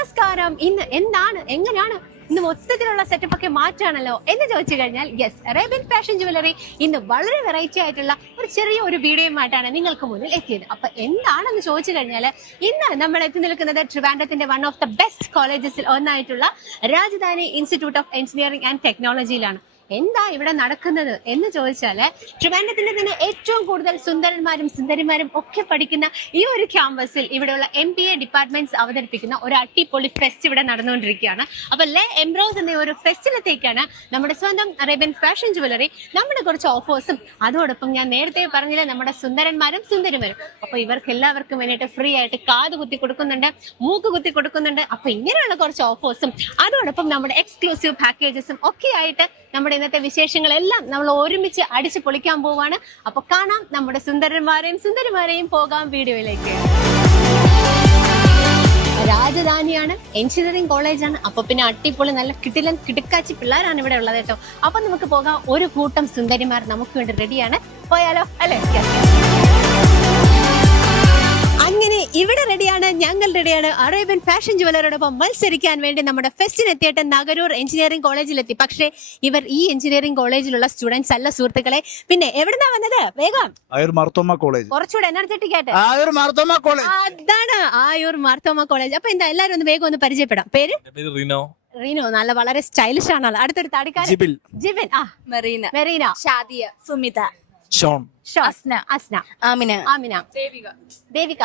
നമസ്കാരം. ഇന്ന് എന്താണ് എങ്ങനെയാണ് ഇന്ന് മൊത്തത്തിലുള്ള സെറ്റപ്പ് ഒക്കെ മാറ്റാണല്ലോ എന്ന് ചോദിച്ചു കഴിഞ്ഞാൽ യെസ് അറേബ്യൻ ഫാഷൻ ജുവലറി ഇന്ന് വളരെ വെറൈറ്റി ആയിട്ടുള്ള ഒരു ചെറിയ ഒരു വീഡിയോയുമായിട്ടാണ് നിങ്ങൾക്ക് മുന്നിൽ എത്തിയത്. അപ്പൊ എന്താണെന്ന് ചോദിച്ചു കഴിഞ്ഞാൽ ഇന്ന് നമ്മൾ എത്തി നിൽക്കുന്നത് ട്രിവാൻഡത്തിന്റെ വൺ ഓഫ് ദ ബെസ്റ്റ് കോളേജസിൽ ഒന്നായിട്ടുള്ള Rajadhani institute of engineering and ടെക്നോളജിയിലാണ് എന്താ ഇവിടെ നടക്കുന്നത് എന്ന് ചോദിച്ചാൽ ട്രിവാൻഡ്രത്തിന്റെ തന്നെ ഏറ്റവും കൂടുതൽ സുന്ദരന്മാരും സുന്ദരിമാരും ഒക്കെ പഠിക്കുന്ന ഈ ഒരു ക്യാമ്പസിൽ ഇവിടെയുള്ള എം ബി എ ഡിപ്പാർട്ട്മെന്റ്സ് അവതരിപ്പിക്കുന്ന ഒരു അടിപൊളി ഫെസ്റ്റ് ഇവിടെ നടന്നുകൊണ്ടിരിക്കുകയാണ്. അപ്പൊ ലെ എംബ്രോസ് എന്ന ഒരു ഫെസ്റ്റിലത്തേക്കാണ് നമ്മുടെ സ്വന്തം അറേബ്യൻ ഫാഷൻ ജുവലറി നമ്മുടെ കുറച്ച് ഓഫേഴ്സും അതോടൊപ്പം ഞാൻ നേരത്തെ പറഞ്ഞില്ല നമ്മുടെ സുന്ദരന്മാരും സുന്ദരിമാരും. അപ്പൊ ഇവർക്ക് എല്ലാവർക്കും വേണ്ടിയിട്ട് ഫ്രീ ആയിട്ട് കാത് കുത്തി കൊടുക്കുന്നുണ്ട് മൂക്ക് കുത്തി കൊടുക്കുന്നുണ്ട്. അപ്പൊ ഇങ്ങനെയുള്ള കുറച്ച് ഓഫേഴ്സും അതോടൊപ്പം നമ്മുടെ എക്സ്ക്ലൂസീവ് പാക്കേജസും ഒക്കെ ആയിട്ട് നമ്മുടെ ഇന്നത്തെ വിശേഷങ്ങളെല്ലാം നമ്മൾ ഒരുമിച്ച് അടിച്ച് പൊളിക്കാൻ പോവാണ്. അപ്പൊ കാണാം നമ്മുടെ സുന്ദരന്മാരെയും സുന്ദരിമാരെയും പോകാം വീഡിയോയിലേക്ക്. രാജധാനിയാണ് എഞ്ചിനീയറിംഗ് കോളേജാണ് അപ്പൊ പിന്നെ അട്ടിപ്പൊളി നല്ല കിട്ടിലൻ കിടുക്കാച്ചി പിള്ളേരാണ് ഇവിടെ ഉള്ളത് കേട്ടോ. അപ്പൊ നമുക്ക് പോകാം ഒരു കൂട്ടം സുന്ദരിമാർ നമുക്ക് വേണ്ടി റെഡിയാണ് പോയാലോ? അല്ലേ? അങ്ങനെ ഇവിടെ റെഡിയാണ് ഞങ്ങൾ റെഡിയാണ് അറേബ്യൻ ഫാഷൻ ജുവലറോടൊപ്പം മത്സരിക്കാൻ വേണ്ടി നമ്മുടെ ഫെസ്റ്റിനെത്തിയിട്ട് നഗരൂർ എഞ്ചിനീയറിംഗ് കോളേജിലെത്തി പക്ഷേ ഇവർ ഈ എഞ്ചിനീയറിംഗ് കോളേജിലുള്ള സ്റ്റുഡൻസ് അല്ല സുഹൃത്തുക്കളെ. പിന്നെ എവിടുന്നാ വന്നത്? വേഗം. ആയൂർ മാർത്തോമ കോളേജ് കുറച്ചുകൂടെ എനർജറ്റിക് ആയിട്ട്. ആയൂർ മാർത്തോമ കോളേജ് അതാണ് ആയൂർ മാർത്തോമ കോളേജ് അപ്പൊ എന്താ എല്ലാരും ഒന്ന് വേഗം ഒന്ന് പരിചയപ്പെടാം. പേര്? റിനോ. റീനോ നല്ല വളരെ സ്റ്റൈലിഷ് ആണല്ലോ അടുത്തൊരു തടിക്കാൻ ജിബിൻ. ജിബിൻ ആ. മെറീന. മെറീന. ഷാദിയ സുമിത. ഷോൺ. അസ്ന. അസ്ന. ആമിന. ആമിന. ദേവിക. ദേവിക.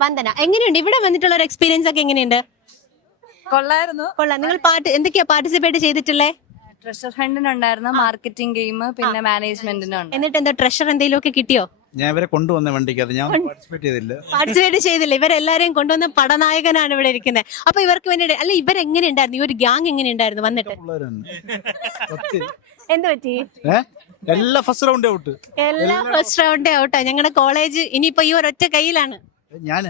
വന്ദന. എങ്ങനെയുണ്ട്? ഇവിടെ വന്നിട്ടുള്ള ഒരു എക്സ്പീരിയൻസ് ഒക്കെ എങ്ങനെയുണ്ട്? കൊള്ളായിരുന്നു. കൊള്ളാം. നിങ്ങൾ പാട്ട് എന്തൊക്കെയാ പാർട്ടിസിപ്പേറ്റ് ചെയ്തിട്ടുള്ളേ? ട്രഷർ ഫണ്ടിനുണ്ടായിരുന്നു മാർക്കറ്റിംഗ് ഗെയിം പിന്നെ മാനേജ്മെന്റിനുണ്ട് എന്നിട്ട് എന്താ ട്രഷർ എന്തെങ്കിലും ഒക്കെ കിട്ടിയോ? ഞാൻ ഇവരെ കൊണ്ടുവന്ന വണ്ടിക്ക്. അത് ഞാൻ പാർട്ടിസിപ്പേറ്റ് ചെയ്തില്ല. പാർട്ടിസിപ്പേറ്റ് ചെയ്തില്ല. ഇവരെല്ലാരെയും കൊണ്ടുവന്ന പടനായകനാണ് ഇവിടെ ഇരിക്കുന്നത് അപ്പൊ ഇവർക്ക് വേണ്ടി അല്ല ഇവരെങ്ങനെ ഉണ്ടായിരുന്നു ഈ ഒരു ഗ്യാങ് എങ്ങനെ ഉണ്ടായിരുന്നു വന്നിട്ട്. എന്ത് പറ്റി? എല്ലാ ഫസ്റ്റ് റൗണ്ട് ഔട്ട് എല്ലാ ഫസ്റ്റ് റൗണ്ട് ഔട്ടാ ഞങ്ങളുടെ കോളേജ് ഇനിയിപ്പോ ഈ ഒരൊറ്റ കയ്യിലാണ്. ഞാൻ?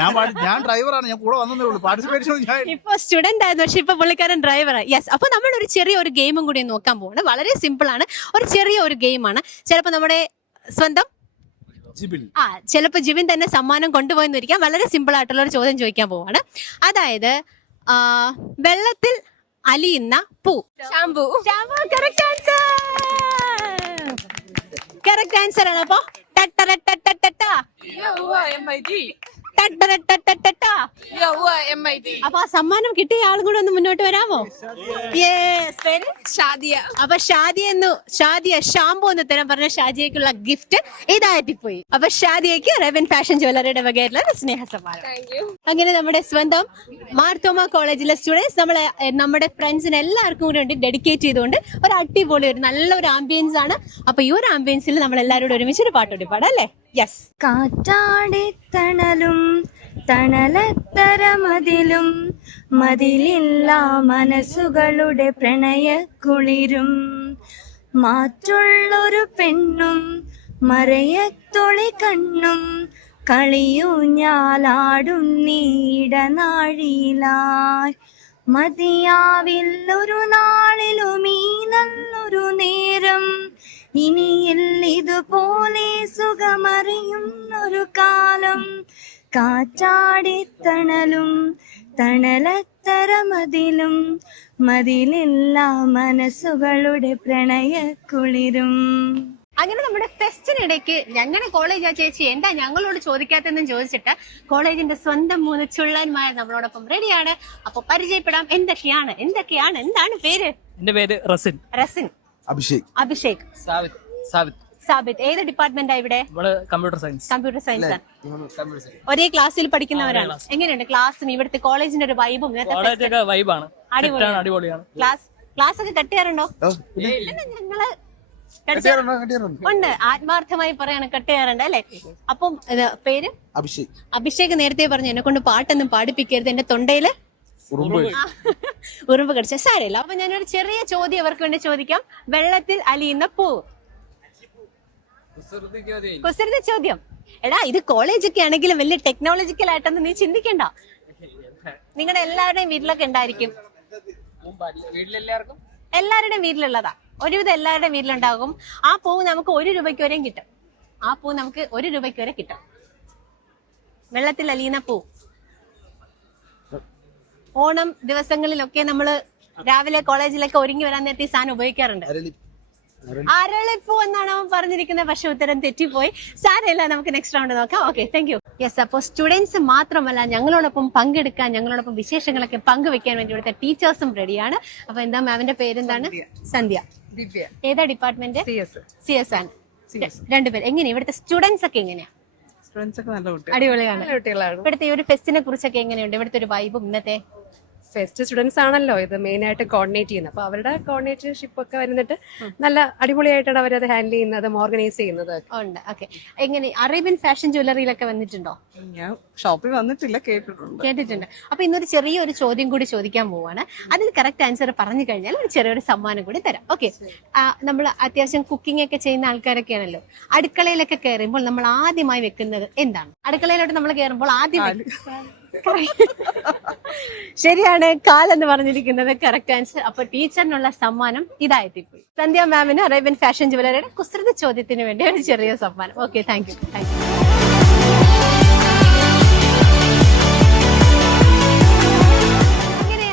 ഞാൻ ഞാൻ ഡ്രൈവറാണ് ഞാൻ കൂടെ വന്നതേ ഉള്ളൂ. പാർട്ടിസിപ്പേഷൻ ഞാൻ ഇപ്പൊ സ്റ്റുഡന്റ് ആയിരുന്നു പക്ഷെ ഇപ്പൊ പുള്ളിക്കാരൻ ഡ്രൈവറാണ് യെസ് അപ്പൊ നമ്മൾ ഒരു ചെറിയ ഒരു ഗെയിമും കൂടി നോക്കാൻ പോവാണ്. വളരെ സിമ്പിൾ ആണ്. ഒരു ചെറിയ ഒരു ഗെയിമാണ് ചിലപ്പോ നമ്മുടെ സ്വന്തം ആ ചിലപ്പോ ജിബിൻ തന്നെ സമ്മാനം കൊണ്ടുപോയെന്നിരിക്കാം വളരെ സിമ്പിൾ ആയിട്ടുള്ള ഒരു ചോദ്യം ചോദിക്കാൻ പോവാണ്. അതായത് വെള്ളത്തിൽ അലിയുന്ന പൂ. Shampoo. Shampoo correct answer correct answer ആണ് അപ്പൊ ടട്ടറ ടട്ട ടട്ട. ടട്ടറ ടട്ട ടട്ട. അപ്പൊ ആ സമ്മാനം കിട്ടിയ ആളും കൂടെ ഒന്ന് മുന്നോട്ട് വരാമോ? പേര്? ഷാദിയ. അപ്പൊ ഷാദിയ എന്ന് ഷാദിയ ഷാംപൂ എന്ന് തരാൻ പറഞ്ഞ ഷാദിയക്കുള്ള ഗിഫ്റ്റ് ഇതായിപ്പോയി അപ്പൊ ഷാദിയക്ക് റെവൻ ഫാഷൻ ജ്വല്ലറിയുടെ വകയുള്ള സ്നേഹ സമ്മാനം. അങ്ങനെ നമ്മുടെ സ്വന്തം മാർത്തോമ കോളേജിലെ സ്റ്റുഡൻസ് നമ്മളെ നമ്മുടെ ഫ്രണ്ട്സിന് എല്ലാവർക്കും കൂടി വേണ്ടി ഡെഡിക്കേറ്റ് ചെയ്തുകൊണ്ട് ഒരു അടിപൊളി ഒരു നല്ലൊരു ആംബിയൻസ് ആണ്. അപ്പൊ ഈ ഒരു ആംബിയൻസിൽ നമ്മൾ എല്ലാവരോടും ഒരുമിച്ച് ഒരു പാട്ടോടി പാടാം അല്ലേ? യെസ് കാറ്റാടിത്തണലും തണലത്തരമതിലും മതിലില്ലാ മനസ്സുകളുടെ പ്രണയക്കുളിരും മാറ്റുള്ളൊരു പെണ്ണും മറയത്തൊളി കണ്ണും കളിയൂഞ്ഞാലാടും നീടനാഴിയിലായി. മതിയാവില്ലൊരു നാളിലും ഈ നല്ലൊരു നേരം ഇനിയിൽ ഇതുപോലെ സുഖമറിയുന്നൊരു കാലം കാറ്റാടിത്തണലും തണലത്തരമതിലും മതിലില്ല മനസ്സുകളുടെ പ്രണയക്കുളിരും. അങ്ങനെ നമ്മുടെ ഫെസ്റ്റിനിടയ്ക്ക് ഞങ്ങളുടെ കോളേജ് ആ ചേച്ചി എന്താ ഞങ്ങളോട് ചോദിക്കാത്തെന്നും ചോദിച്ചിട്ട് കോളേജിന്റെ സ്വന്തം മൂന്ന് ചുള്ളന്മാർ നമ്മളോടൊപ്പം റെഡിയാണ്. അപ്പൊ പരിചയപ്പെടാം. എന്തൊക്കെയാണ്? എന്തൊക്കെയാണ്? എന്താണ് പേര്? എന്റെ പേര് റസിൻ. റസിൻ. അഭിഷേക്. അഭിഷേക്. സാവിത് സാവിത് സാബിത് ഏത് ഡിപ്പാർട്ട്മെന്റാ ഇവിടെ? കമ്പ്യൂട്ടർ സയൻസ് കമ്പ്യൂട്ടർ സയൻസ് ആണ് ഒരേ ക്ലാസ്സിൽ പഠിക്കുന്നവരാണ്. എങ്ങനെയുണ്ട് ക്ലാസ്സും ഇവിടുത്തെ കോളേജിന്റെ ഒരു വൈബും വൈബാണ് അടിപൊളിയാണ്. അടിപൊളിയാണ്. ക്ലാസ് ക്ലാസ് ഒക്കെ കട്ടിയാറുണ്ടോ ഞങ്ങൾ ഉണ്ട്. ആത്മാർത്ഥമായി പറയാണ് കട്ട് ചെയ്യാറുണ്ട് അല്ലെ? അപ്പം പേര്? അഭിഷേക്. അഭിഷേക് നേരത്തെ പറഞ്ഞു എന്നെ കൊണ്ട് പാട്ടൊന്നും പാടിപ്പിക്കരുത് എന്റെ തൊണ്ടയിൽ ഉറുമ്പ് ഉറുമ്പ്. കടിച്ച. സാരമില്ല. അപ്പൊ ഞാനൊരു ചെറിയ ചോദ്യം അവർക്ക് വേണ്ടി ചോദിക്കാം. വെള്ളത്തിൽ അലിയുന്ന പൂ. കുസൃതി ചോദ്യം. എടാ ഇത് കോളേജ് ഒക്കെ ആണെങ്കിലും വലിയ ടെക്നോളജിക്കൽ ആയിട്ടൊന്നും നീ ചിന്തിക്കണ്ട. നിങ്ങളുടെ എല്ലാവരുടെയും വീട്ടിലൊക്കെ ഉണ്ടായിരിക്കും. എല്ലാവരുടെയും വീട്ടിലുള്ളതാ. ഒരുവിധം എല്ലാവരുടെയും വീട്ടിലുണ്ടാകും. ആ പൂവ് നമുക്ക് ഒരു രൂപയ്ക്ക് വരെയും കിട്ടും. ആ പൂ നമുക്ക് ഒരു രൂപയ്ക്ക് വരെ കിട്ടും. വെള്ളത്തിൽ അലിയുന്ന പൂ. ഓണം ദിവസങ്ങളിലൊക്കെ നമ്മൾ രാവിലെ കോളേജിലൊക്കെ ഒരുങ്ങി വരാൻ നേരത്തെ ഈ സാധനം ഉപയോഗിക്കാറുണ്ട്. അരളിപ്പൂ എന്നാണ് അവൻ പറഞ്ഞിരിക്കുന്നത് പക്ഷെ ഉത്തരം തെറ്റിപ്പോയി. സാരമില്ല നമുക്ക് നെക്സ്റ്റ് റൗണ്ട് നോക്കാം. ഓക്കെ താങ്ക് യു യെസ് അപ്പോൾ സ്റ്റുഡൻസ് മാത്രമല്ല ഞങ്ങളോടൊപ്പം പങ്കെടുക്കാൻ ഞങ്ങളോടൊപ്പം വിശേഷങ്ങളൊക്കെ പങ്കുവെക്കാൻ വേണ്ടി ഇവിടുത്തെ ടീച്ചേഴ്സും റെഡിയാണ് അപ്പൊ എന്താ മാമിന്റെ പേരെന്താണ്? സന്ധ്യ. ദിവ്യ. ഏതാ ഡിപ്പാർട്ട്മെന്റ് സി എസ് ആണ്. രണ്ടുപേർ എങ്ങനെയാ? ഇവിടുത്തെ സ്റ്റുഡൻസ് ഒക്കെ എങ്ങനെയാ? അടിപൊളിയാണ്. ഇവിടുത്തെ ഈ ഒരു ഫെസ്റ്റിനെ കുറിച്ചൊക്കെ എങ്ങനെയുണ്ട്? ഇവിടുത്തെ ഒരു വൈബും ഇന്നത്തെ ഫെസ്റ്റ് സ്റ്റുഡൻസ് ആണല്ലോ ഇത് മെയിൻ ആയിട്ട് കോർഡിനേറ്റ് ചെയ്യുന്നത്. അപ്പോൾ അവരുടെ കോർഡിനേറ്റർഷിപ്പ് ഒക്കെ വരുന്നിട്ട് നല്ല അടിപൊളിയായിട്ടാണ് അവരത് ഹാൻഡിൽ ചെയ്യുന്നത് ഓർഗനൈസ് ചെയ്യുന്നത് ഉണ്ട്. ഓക്കെ എങ്ങനെ? അറേബ്യൻ ഫാഷൻ ജ്വല്ലറിയിലൊക്കെ വന്നിട്ടുണ്ടോ? ഞാൻ ഷോപ്പിൽ വന്നിട്ടില്ല കേട്ടിട്ടുണ്ട്. കേട്ടിട്ടുണ്ട്. അപ്പൊ ഇന്നൊരു ചെറിയൊരു ചോദ്യം കൂടി ചോദിക്കാൻ പോവാണ്. അതിൽ കറക്റ്റ് ആൻസർ പറഞ്ഞു കഴിഞ്ഞാൽ ഒരു ചെറിയൊരു സമ്മാനം കൂടി തരാം. ഓക്കെ നമ്മൾ അത്യാവശ്യം കുക്കിംഗ് ഒക്കെ ചെയ്യുന്ന ആൾക്കാരൊക്കെയാണല്ലോ. അടുക്കളയിലൊക്കെ കയറുമ്പോൾ നമ്മൾ ആദ്യമായി വെക്കുന്നത് എന്താണ്? അടുക്കളയിലോട്ട് നമ്മൾ കയറുമ്പോൾ ആദ്യം ശരിയാണ് കാലെന്ന് പറഞ്ഞിരിക്കുന്നത് കറക്റ്റ് ആൻസർ അപ്പൊ ടീച്ചറിനുള്ള സമ്മാനം ഇതായിട്ടിപ്പോയി. സന്ധ്യ മാമിന് അറേബ്യൻ ഫാഷൻ ജുവലറിയുടെ കുസൃത ചോദ്യത്തിന് വേണ്ടി ഒരു ചെറിയ സമ്മാനം. Okay thank you thank you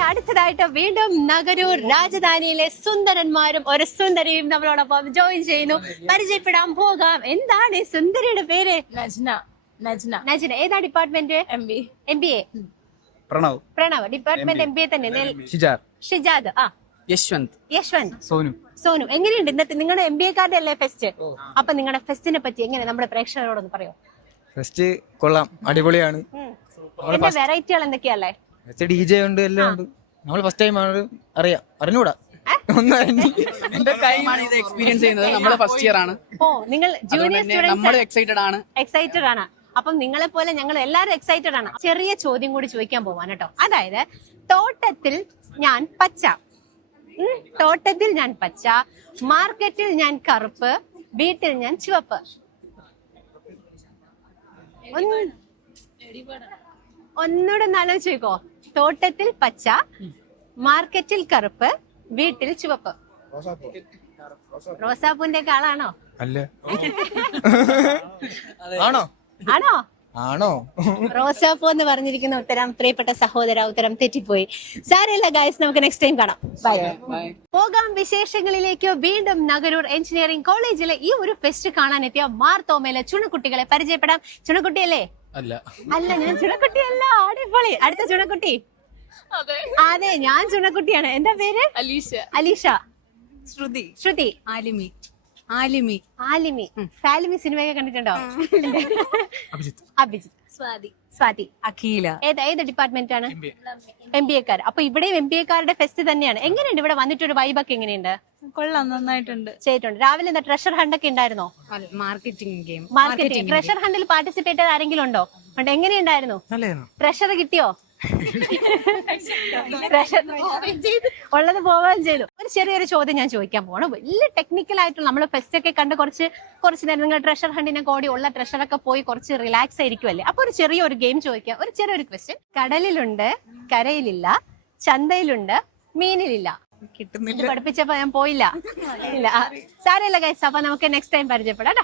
അടുത്തതായിട്ട് വീണ്ടും നഗരൂർ രാജധാനിയിലെ സുന്ദരന്മാരും ഒരു സുന്ദരിയും നമ്മളോടൊപ്പം ജോയിൻ ചെയ്യുന്നു. പരിചയപ്പെടാൻ പോകാം. എന്താണ് ഈ സുന്ദരിയുടെ പേര്? നജ്ന നജ്ന. നജ്ന. ഏതാ department M B M B A Pranav. Pranav. Department M B A തന്നെ. നെൽ- ഷിജാർ ഷിജാദ്. ആ. യശ്വന്ത്. യശ്വന്ത്. സോനു. സോനു. എങ്ങനെയുണ്ട് ഇന്നത്തെ നിങ്ങളുടെ എം ബി എക്കാരുടെ അല്ലേ ഫെസ്റ്റ് അപ്പൊ നിങ്ങളുടെ ഫെസ്റ്റിനെ പറ്റി എങ്ങനെ നമ്മുടെ പ്രേക്ഷകരോടൊന്ന് പറയോ? ഫസ്റ്റ് കൊള്ളാം. അടിപൊളിയാണ്. എന്റെ വെറൈറ്റികൾ എന്തൊക്കെയല്ലേ? ഫസ്റ്റ് ഡി ജെ ഉണ്ട് എല്ലാം ഉണ്ട്. നമ്മൾ ഫസ്റ്റ് ടൈം ആണ്. അറിയാം. അറിഞ്ഞൂടാ ഒന്നും അറിഞ്ഞി- എന്റെ ടൈമാണ് ഇത് എക്സ്പീരിയൻസ് ചെയ്യുന്നത്? നമ്മൾ ഫസ്റ്റ് ഇയർ ആണ്. ഓ നിങ്ങൾ ജൂനിയർ നമ്മൾ എക്സൈറ്റഡ് ആണ്. എക്സൈറ്റഡ് ആണ്. അപ്പം നിങ്ങളെ പോലെ ഞങ്ങൾ എല്ലാവരും എക്സൈറ്റഡ് ആണ്. ചെറിയ ചോദ്യം കൂടി ചോദിക്കാൻ പോവാൻ കേട്ടോ. അതായത് തോട്ടത്തിൽ ഞാൻ പച്ച. തോട്ടത്തിൽ ഞാൻ പച്ച. മാർക്കറ്റിൽ ഞാൻ കറുപ്പ്. വീട്ടിൽ ഞാൻ ചുവപ്പ്. ഒന്നൂടെ ഒന്നുകൂടെ ഒന്ന് ആലോചിച്ചോ തോട്ടത്തിൽ പച്ച മാർക്കറ്റിൽ കറുപ്പ് വീട്ടിൽ ചുവപ്പ്. റോസാപ്പൂന്റെ ഒക്കെ ആളാണോ? അല്ല. ആണോ? ആണോ? ആണോ? റോസാപ്പൂ എന്ന് പറഞ്ഞിരിക്കുന്ന ഉത്തരം പ്രിയപ്പെട്ട സഹോദര ഉത്തരം തെറ്റിപ്പോയി. സാരമില്ല ഗായ്സ് നമുക്ക് നെക്സ്റ്റ് ടൈം കാണാം. ബൈ പോകാം വിശേഷങ്ങളിലേക്ക്. വീണ്ടും നഗരൂർ എഞ്ചിനീയറിംഗ് കോളേജിലെ ഈ ഒരു ഫെസ്റ്റ് കാണാൻ എത്തിയ മാർ തോമയിലെ ചുണക്കുട്ടികളെ പരിചയപ്പെടാം. ചുണക്കുട്ടിയല്ലേ അല്ല. അല്ല ഞാൻ ചുണക്കുട്ടിയല്ല അടിപൊളി. അടുത്ത ചുണക്കുട്ടി അതെ. ഞാൻ ചുണക്കുട്ടിയാണ് എന്താ പേര്? അലീഷ. അലീഷ. ശ്രുതി. ശ്രുതി. ആലിമി. ആലിമി. ആലിമി. ഫാലിമി സിനിമയൊക്കെ കണ്ടിട്ടുണ്ടോ? അഭിജിത്ത്. സ്വാതി. സ്വാതി. അഖീല. ഏത് ഏത് ഡിപ്പാർട്ട്മെന്റ് ആണ് എം. ബി എക്കാർ അപ്പൊ ഇവിടെയും എം ബി എക്കാരുടെ ഫെസ്റ്റ് തന്നെയാണ്. എങ്ങനെയുണ്ട് ഇവിടെ വന്നിട്ട് ഒരു വൈബൊക്കെ എങ്ങനെയുണ്ട്? കൊള്ളാം നന്നായിട്ടുണ്ട്. ചെയ്തിട്ടുണ്ട്. രാവിലെ എന്താ ട്രഷർ ഹണ്ട് ഒക്കെ ഉണ്ടായിരുന്നോ? മാർക്കറ്റിംഗ് ഗെയിം മാർക്കറ്റിംഗ് ട്രഷർ ഹണ്ടിൽ പാർട്ടിസിപ്പേറ്റ് ചെയ്ത ആരെങ്കിലും ഉണ്ടോ? എങ്ങനെയുണ്ടായിരുന്നു? ട്രഷർ കിട്ടിയോ? ഉള്ളത് പോവുകയും ചെയ്തു. ഒരു ചെറിയൊരു ചോദ്യം ഞാൻ ചോദിക്കാൻ പോകണം വലിയ ടെക്നിക്കൽ ആയിട്ടുള്ള നമ്മൾ ഫെസ്റ്റ് ഒക്കെ കണ്ട് കുറച്ച് കുറച്ച് നേരം നിങ്ങൾ ട്രഷർ ഹണ്ടിനെ കോടി ഉള്ള ട്രഷർ ഒക്കെ പോയി കുറച്ച് റിലാക്സ് ആയിരിക്കുമല്ലേ അപ്പൊ ഒരു ചെറിയൊരു ഗെയിം ചോദിക്കാം. ഒരു ചെറിയൊരു ക്വസ്റ്റ്യൻ കടലിലുണ്ട് കരയിലില്ല ചന്തയിലുണ്ട് മീനിലില്ല. കിട്ടുന്നില്ല. പഠിപ്പിച്ചപ്പോ ഞാൻ പോയില്ല. ഇല്ല. സാരല്ല സാരമില്ല ഗൈസ് അപ്പൊ നമുക്ക് നെക്സ്റ്റ് ടൈം പരിചയപ്പെടാം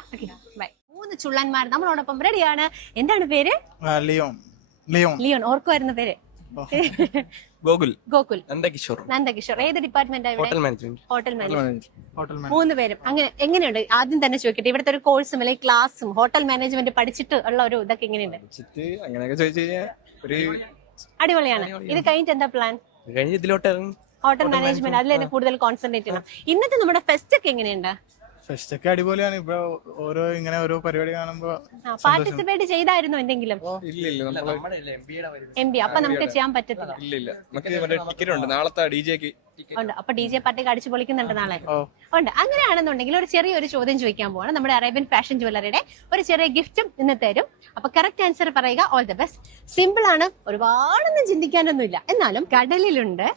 ബൈ മൂന്ന് ചുള്ളന്മാർ നമ്മളോടൊപ്പം റെഡിയാണ് എന്താണ് പേര്? ലിയോൺ. ലിയോൺ. ലിയോൺ ഓർക്കുമായിരുന്ന പേര്. ഗോകുൽ. ഗോകുൽ. നന്ദകിഷോർ. നന്ദകിഷോർ. ഏത് department hotel management. Hotel management. മൂന്ന് പേരും. അങ്ങനെ എങ്ങനെയുണ്ട്? ആദ്യം തന്നെ ചോദിക്കട്ടെ. ഇവിടുത്തെ ഒരു കോഴ്സും അല്ലെങ്കിൽ ക്ലാസ്സും ഹോട്ടൽ മാനേജ്മെന്റ് പഠിച്ചിട്ട് ഉള്ള ഒരു ഇതൊക്കെ എങ്ങനെയുണ്ട്? അങ്ങനെയൊക്കെ ചോദിച്ചു കഴിഞ്ഞാൽ ഒരു അടിപൊളിയാണ്. ഇത് കഴിഞ്ഞിട്ട് എന്താ പ്ലാൻ കഴിഞ്ഞ ഇതിലോട്ട് ഹോട്ടൽ മാനേജ്മെന്റ്. അതിൽ തന്നെ കൂടുതൽ കോൺസെൻട്രേറ്റ് ചെയ്യണം. ഇന്നത്തെ നമ്മുടെ ഫെസ്റ്റ് ഒക്കെ എങ്ങനെയുണ്ട്? ഫെസ്റ്റ് ഒക്കെ അടിപൊളിയാണ്. ഇപ്പൊ ഓരോ ഇങ്ങനെ ഓരോ പരിപാടി കാണുമ്പോ പാർട്ടിസിപ്പേറ്റ് ചെയ്തായിരുന്നു എന്തെങ്കിലും? ഇല്ല ഇല്ല നമ്മൾ എം ബി അപ്പൊ നമുക്ക് ചെയ്യാൻ പറ്റത്തില്ല. ഇല്ല ഇല്ല നമുക്ക് ടിക്കറ്റ് ഉണ്ട്? നാളത്തെ ഡി ജെക്ക് ഉണ്ട്. അപ്പൊ ഡി ജെ പാർട്ടിക്ക് അടിച്ചു പൊളിക്കുന്നുണ്ട് നാളെ. ഉണ്ട്. അങ്ങനെയാണെന്നുണ്ടെങ്കിൽ ഒരു ചെറിയൊരു ചോദ്യം ചോദിക്കാൻ പോവാണ്. നമ്മുടെ അറേബ്യൻ ഫാഷൻ ജ്വല്ലറിയുടെ ഒരു ചെറിയ ഗിഫ്റ്റും ഇന്ന് തരും. അപ്പൊ കറക്റ്റ് ആൻസർ പറയുക ഓൾ ദ ബെസ്റ്റ് സിമ്പിൾ ആണ്. ഒരുപാടൊന്നും ചിന്തിക്കാനൊന്നുമില്ല. എന്നാലും കടലിലുണ്ട്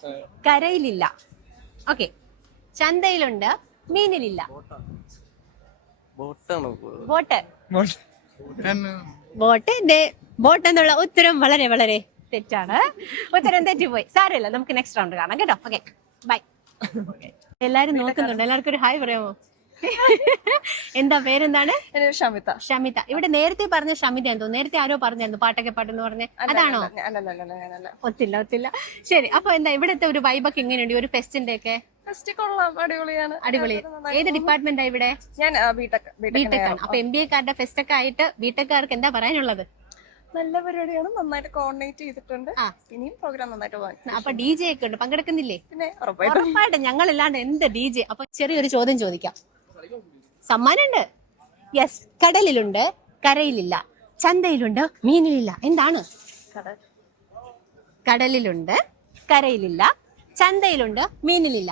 കരയിലില്ല. ഓക്കെ ചന്തയിലുണ്ട് മീനിലില്ല. ബോട്ട്. ബോട്ടിന്റെ ബോട്ട് എന്നുള്ള ഉത്തരം വളരെ വളരെ തെറ്റാണ്. ഉത്തരം തെറ്റിപ്പോയി. സാരമില്ല നമുക്ക് നെക്സ്റ്റ് റൗണ്ട് കാണാം. കേട്ടോ? ഓക്കെ ബൈ എല്ലാരും നോക്കുന്നുണ്ട്. എല്ലാവർക്കും ഒരു ഹായ് പറയാമോ? എന്താ പേരെന്താണ്? ഷമിത. ഷമിത. ഇവിടെ നേരത്തെ പറഞ്ഞ ഷമിത എന്തോ? നേരത്തെ ആരോ പറഞ്ഞായിരുന്നു പാട്ടൊക്കെ പാട്ടെന്ന് പറഞ്ഞ. അതാണോ? ഒത്തില്ല ഒത്തില്ല. ശരി അപ്പൊ എന്താ ഇവിടത്തെ ഒരു വൈബൊക്കെ എങ്ങനെയുണ്ട്? ഒരു ഫെസ്റ്റിന്റെ ഒക്കെ അടിപൊളിയാണ്. അടിപൊളി. ഏത് ഡിപ്പാർട്ട്മെന്റാ ഇവിടെ? ഞാൻ ബിടെക് ബിടെക് ആണ്. അപ്പൊ എം ബി എക്കാരുടെ ഫെസ്റ്റ് ഒക്കെ ആയിട്ട് ബിടെക്കാർക്ക് എന്താ പറയാനുള്ളത്? നല്ല പരിപാടിയാണ്. നന്നായിട്ട് കോർഡിനേറ്റ് ചെയ്തിട്ടുണ്ട്. ഇനിയും പ്രോഗ്രാം നന്നായിട്ട് പോകാൻ അപ്പൊ ഡി ജെ ഒക്കെ ഉണ്ട്. പങ്കെടുക്കുന്നില്ലേ? പിന്നെ ഉറപ്പായിട്ടും. ഉറപ്പായിട്ടും ഞങ്ങളില്ലാണ്ട് എന്ത് ഡി ജെ അപ്പൊ ചെറിയൊരു ചോദ്യം ചോദിക്കാം. സമ്മാനുണ്ട് യെസ് കടലിലുണ്ട് കരയിലില്ല ചന്തയിലുണ്ട് മീനിലില്ല. എന്താണ്? കടലിലുണ്ട് കരയിലില്ല ചന്തയിലുണ്ട് മീനിലില്ല.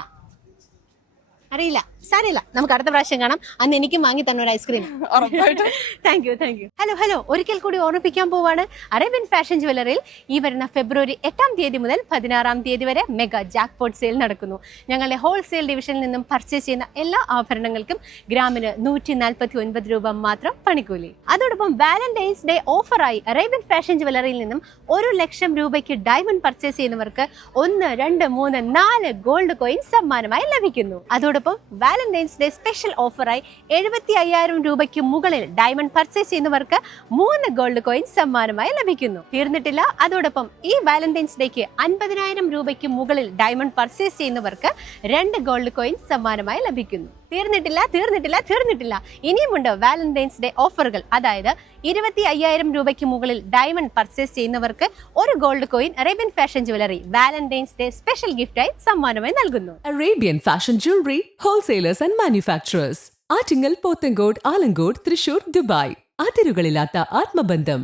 അറിയില്ല സാരില്ല നമുക്ക് അടുത്ത പ്രാവശ്യം കാണാം. അന്ന് എനിക്കും വാങ്ങി തന്നെ ഒരു ice cream. Thank you thank you hello hello ഒരിക്കൽ കൂടി ഓർമ്മിപ്പിക്കാൻ പോവാണ്. അറേബ്യൻ ഫാഷൻ ജ്വല്ലറിയിൽ ഈ വരുന്ന ഫെബ്രുവരി എട്ടാം തീയതി മുതൽ പതിനാറാം തീയതി വരെ മെഗാ ജാക്ക്പോട്ട് സെയിൽ നടക്കുന്നു. ഞങ്ങളുടെ ഹോൾസെയിൽ ഡിവിഷനിൽ നിന്നും പർച്ചേസ് ചെയ്യുന്ന എല്ലാ ആഭരണങ്ങൾക്കും ഗ്രാമിന് നൂറ്റി നാൽപ്പത്തി ഒൻപത് രൂപ മാത്രം പണിക്കൂലി. അതോടൊപ്പം വാലന്റൈൻസ് ഡേ ഓഫറായി അറേബ്യൻ ഫാഷൻ ജ്വല്ലറിയിൽ നിന്നും ഒരു ലക്ഷം രൂപയ്ക്ക് ഡയമണ്ട് പർച്ചേസ് ചെയ്യുന്നവർക്ക് ഒന്ന് രണ്ട് മൂന്ന് നാല് ഗോൾഡ് കോയിൻ സമ്മാനമായി ലഭിക്കുന്നു. അതോടൊപ്പം വാലന്റൈൻസ് ഡേ സ്പെഷ്യൽ ഓഫറായി എഴുപത്തി അയ്യായിരം രൂപയ്ക്ക് മുകളിൽ ഡയമണ്ട് പർച്ചേസ് ചെയ്യുന്നവർക്ക് മൂന്ന് ഗോൾഡ് കോയിൻ സമ്മാനമായി ലഭിക്കുന്നു. തീർന്നിട്ടില്ല. അതോടൊപ്പം ഈ വാലന്റൈൻസ് ഡേക്ക് അൻപതിനായിരം രൂപയ്ക്ക് മുകളിൽ ഡയമണ്ട് പർച്ചേസ് ചെയ്യുന്നവർക്ക് രണ്ട് ഗോൾഡ് കോയിൻ സമ്മാനമായി ലഭിക്കുന്നു. തീർന്നിട്ടില്ല തീർന്നിട്ടില്ല തീർന്നിട്ടില്ല. ഇനിയുമുണ്ട് വാലന്റൈൻസ് ഡേ ഓഫറുകൾ അതായത് ഇരുപത്തി അയ്യായിരം രൂപയ്ക്ക് മുകളിൽ ഡയമണ്ട് പർച്ചേസ് ചെയ്യുന്നവർക്ക് ഒരു gold coin Arabian fashion jewellery valentine's day special ഗിഫ്റ്റായി സമ്മാനമായി നൽകുന്നു. Arabian fashion jewellery wholesalers and manufacturers Attingal Pothencode Alamcode Thrissur Dubai. അതിരുകളില്ലാത്ത ആത്മബന്ധം.